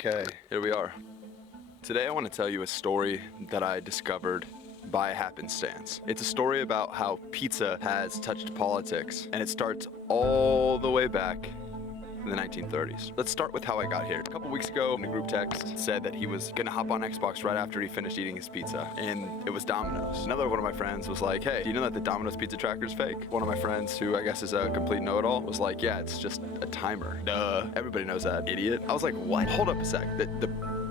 Okay, here we are. Today I want to tell you a story that I discovered by happenstance. It's a story about how pizza has touched politics, and it starts all the way back in the 1930s. Let's start with how I got here. A couple weeks ago, in a group text said that he was gonna hop on Xbox right after he finished eating his pizza, and it was Domino's. Another one of my friends was like, hey, do you know that the Domino's pizza tracker is fake? One of my friends, who I guess is a complete know-it-all, was like, yeah, it's just a timer. Duh. Everybody knows that, idiot. I was like, what? Hold up a sec.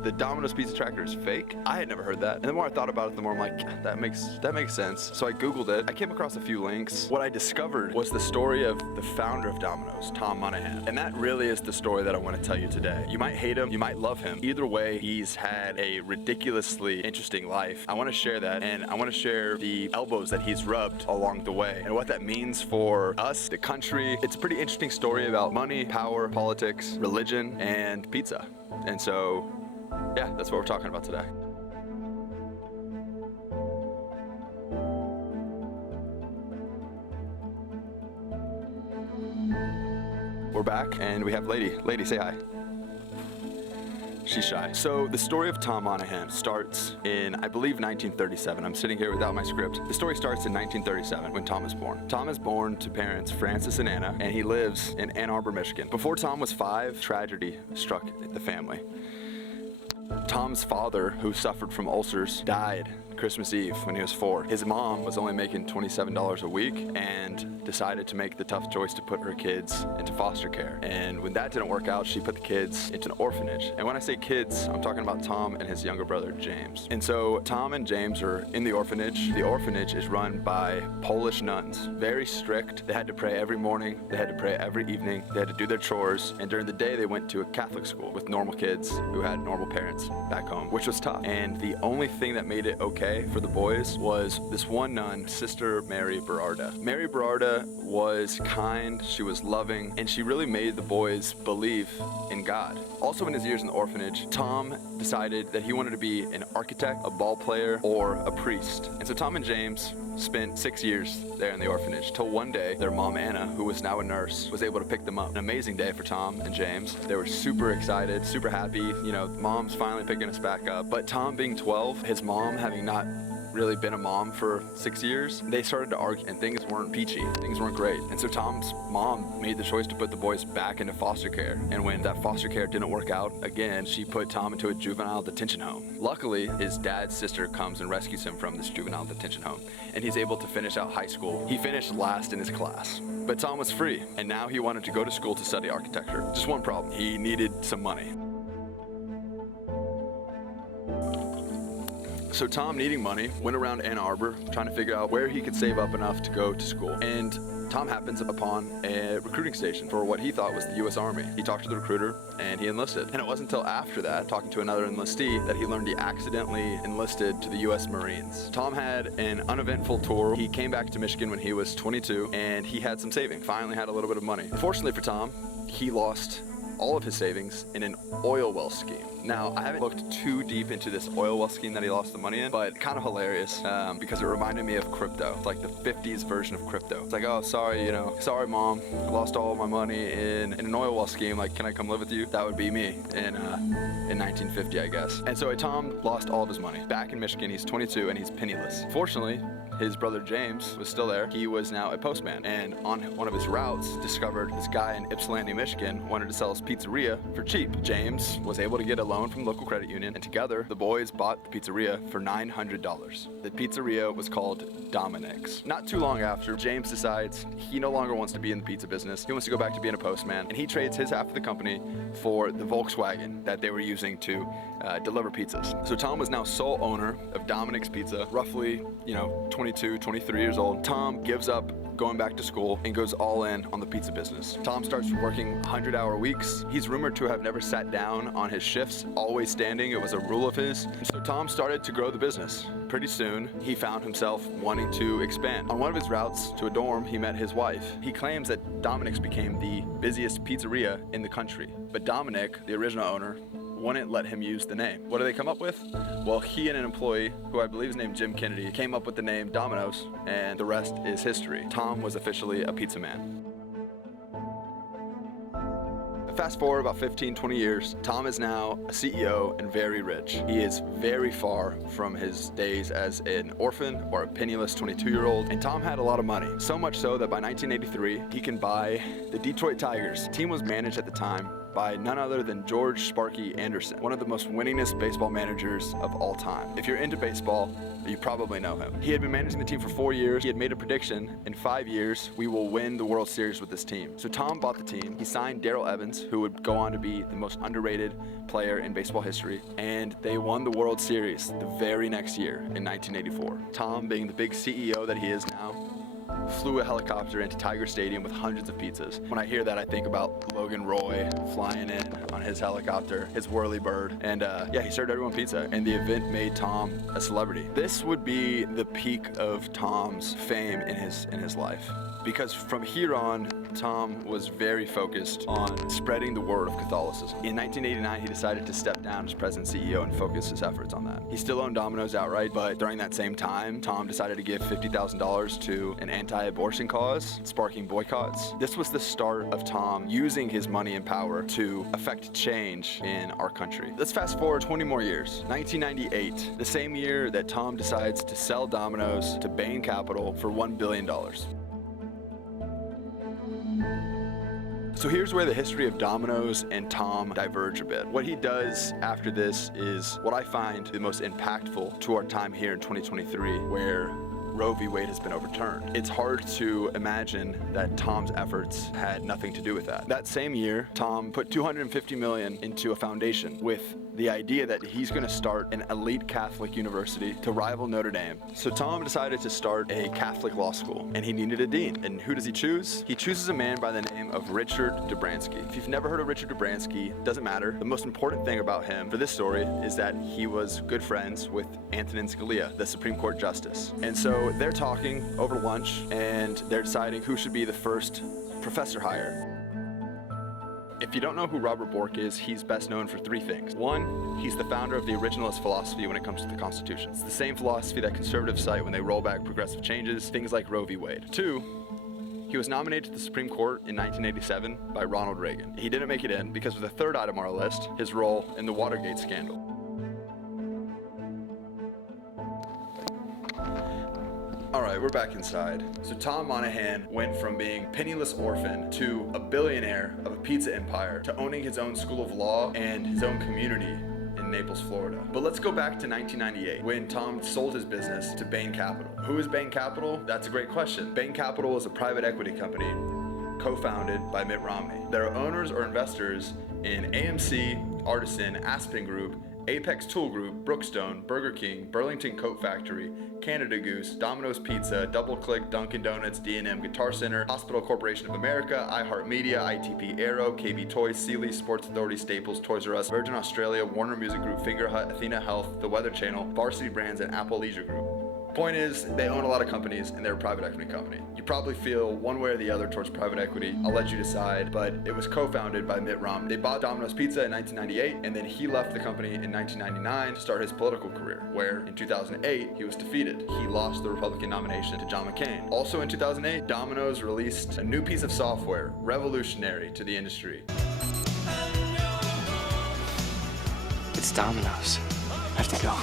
The Domino's pizza tracker is fake? I had never heard that. And the more I thought about it, the more I'm like, that makes sense. So I Googled it. I came across a few links. What I discovered was the story of the founder of Domino's, Tom Monaghan. And that really is the story that I want to tell you today. You might hate him, you might love him. Either way, he's had a ridiculously interesting life. I want to share that, and I want to share the elbows that he's rubbed along the way and what that means for us, the country. It's a pretty interesting story about money, power, politics, religion, and pizza. And so, yeah, that's what we're talking about today. We're back, and we have Lady. Lady, say hi. She's shy. So the story of Tom Monaghan starts in, I believe, 1937. I'm sitting here without my script. The story starts in 1937 when Tom is born. Tom is born to parents Francis and Anna, and he lives in Ann Arbor, Michigan. Before Tom was 5, tragedy struck the family. Tom's father, who suffered from ulcers, died Christmas Eve when he was 4. His mom was only making $27 a week and decided to make the tough choice to put her kids into foster care. And when that didn't work out, she put the kids into an orphanage. And when I say kids, I'm talking about Tom and his younger brother, James. And so Tom and James are in the orphanage. The orphanage is run by Polish nuns, very strict. They had to pray every morning, they had to pray every evening, they had to do their chores, and during the day they went to a Catholic school with normal kids who had normal parents back home, which was tough. And the only thing that made it okay for the boys was this one nun, Sister Mary Berarda. Mary Berarda was kind, she was loving, and she really made the boys believe in God. Also in his years in the orphanage, Tom decided that he wanted to be an architect, a ball player, or a priest. And so Tom and James spent 6 years there in the orphanage, till one day their mom Anna, who was now a nurse, was able to pick them up. An amazing day for Tom and James. They were super excited, super happy, you know, mom's finally picking us back up. But Tom being 12, his mom having not really been a mom for 6 years, they started to argue and things weren't peachy, things weren't great. And so Tom's mom made the choice to put the boys back into foster care. And when that foster care didn't work out again, she put Tom into a juvenile detention home. Luckily, his dad's sister comes and rescues him from this juvenile detention home, and he's able to finish out high school. He finished last in his class. But Tom was free, and now he wanted to go to school to study architecture. Just one problem, he needed some money. So Tom, needing money, went around Ann Arbor trying to figure out where he could save up enough to go to school. And Tom happens upon a recruiting station for what he thought was the U.S. Army. He talked to the recruiter and he enlisted. And it wasn't until after that, talking to another enlistee, that he learned he accidentally enlisted to the U.S. Marines. Tom had an uneventful tour. He came back to Michigan when he was 22 and he had some savings, finally had a little bit of money. Fortunately for Tom, he lost all of his savings in an oil well scheme. Now, I haven't looked too deep into this oil well scheme that he lost the money in, but kind of hilarious because it reminded me of crypto. It's like the 50s version of crypto. It's like, oh, sorry, sorry mom, I lost all my money in an oil well scheme. Like, can I come live with you? That would be me in 1950, I guess. And so Tom lost all of his money. Back in Michigan, he's 22 and he's penniless. Fortunately, his brother James was still there. He was now a postman, and on one of his routes discovered this guy in Ypsilanti, Michigan wanted to sell his pizzeria for cheap. James was able to get a loan from the local credit union, and together the boys bought the pizzeria for $900. The pizzeria was called Domino's. Not too long after, James decides he no longer wants to be in the pizza business. He wants to go back to being a postman, and he trades his half of the company for the Volkswagen that they were using to deliver pizzas. So Tom was now sole owner of Domino's Pizza, roughly, 22, 23 years old. Tom gives up going back to school and goes all in on the pizza business. Tom starts working 100-hour weeks. He's rumored to have never sat down on his shifts, always standing. It was a rule of his. So Tom started to grow the business. Pretty soon, he found himself wanting to expand. On one of his routes to a dorm, he met his wife. He claims that Domino's became the busiest pizzeria in the country. But Dominic, the original owner, wouldn't let him use the name. What do they come up with? Well, he and an employee, who I believe is named Jim Kennedy, came up with the name Domino's, and the rest is history. Tom was officially a pizza man. Fast forward about 15, 20 years, Tom is now a CEO and very rich. He is very far from his days as an orphan or a penniless 22-year-old, and Tom had a lot of money. So much so that by 1983, he can buy the Detroit Tigers. The team was managed at the time by none other than George Sparky Anderson, one of the most winningest baseball managers of all time. If you're into baseball, you probably know him. He had been managing the team for 4 years. He had made a prediction, in 5 years, we will win the World Series with this team. So Tom bought the team. He signed Darrell Evans, who would go on to be the most underrated player in baseball history, and they won the World Series the very next year in 1984. Tom, being the big CEO that he is now, flew a helicopter into Tiger Stadium with hundreds of pizzas. When I hear that, I think about Logan Roy flying in on his helicopter, his whirly bird, and yeah, he served everyone pizza, and the event made Tom a celebrity. This would be the peak of Tom's fame in his life, because from here on, Tom was very focused on spreading the word of Catholicism. In 1989, he decided to step down as president and CEO and focus his efforts on that. He still owned Domino's outright, but during that same time, Tom decided to give $50,000 to an anti-abortion cause, sparking boycotts. This was the start of Tom using his money and power to affect change in our country. Let's fast forward 20 more years. 1998, the same year that Tom decides to sell Domino's to Bain Capital for $1 billion. So here's where the history of Domino's and Tom diverge a bit. What he does after this is what I find the most impactful to our time here in 2023, where Roe v. Wade has been overturned. It's hard to imagine that Tom's efforts had nothing to do with that. That same year, Tom put $250 million into a foundation with the idea that he's going to start an elite Catholic university to rival Notre Dame. So Tom decided to start a Catholic law school, and he needed a dean. And who does he choose? He chooses a man by the name of Richard Dobransky. If you've never heard of Richard Dobransky, doesn't matter. The most important thing about him for this story is that he was good friends with Antonin Scalia, the Supreme Court Justice. And so they're talking over lunch, and they're deciding who should be the first professor hire. If you don't know who Robert Bork is, he's best known for three things. One, he's the founder of the originalist philosophy when it comes to the Constitution. It's the same philosophy that conservatives cite when they roll back progressive changes, things like Roe v. Wade. Two, he was nominated to the Supreme Court in 1987 by Ronald Reagan. He didn't make it in because of the third item on our list, his role in the Watergate scandal. All right, we're back inside. So Tom Monaghan went from being penniless orphan to a billionaire of a pizza empire to owning his own school of law and his own community in Naples, Florida. But let's go back to 1998 when Tom sold his business to Bain Capital. Who is Bain Capital? That's a great question. Bain Capital is a private equity company co-founded by Mitt Romney. Their owners or investors in AMC, Artisan, Aspen Group, Apex Tool Group, Brookstone, Burger King, Burlington Coat Factory, Canada Goose, Domino's Pizza, DoubleClick, Dunkin' Donuts, D&M Guitar Center, Hospital Corporation of America, iHeartMedia, ITP Aero, KB Toys, Sealy, Sports Authority, Staples, Toys R Us, Virgin Australia, Warner Music Group, Finger Hut, Athena Health, The Weather Channel, Varsity Brands, and Apple Leisure Group. Point is, they own a lot of companies and they're a private equity company. You probably feel one way or the other towards private equity. I'll let you decide, but it was co-founded by Mitt Romney. They bought Domino's Pizza in 1998, and then he left the company in 1999 to start his political career, where in 2008, he was defeated. He lost the Republican nomination to John McCain. Also in 2008, Domino's released a new piece of software, revolutionary to the industry. It's Domino's. I have to go.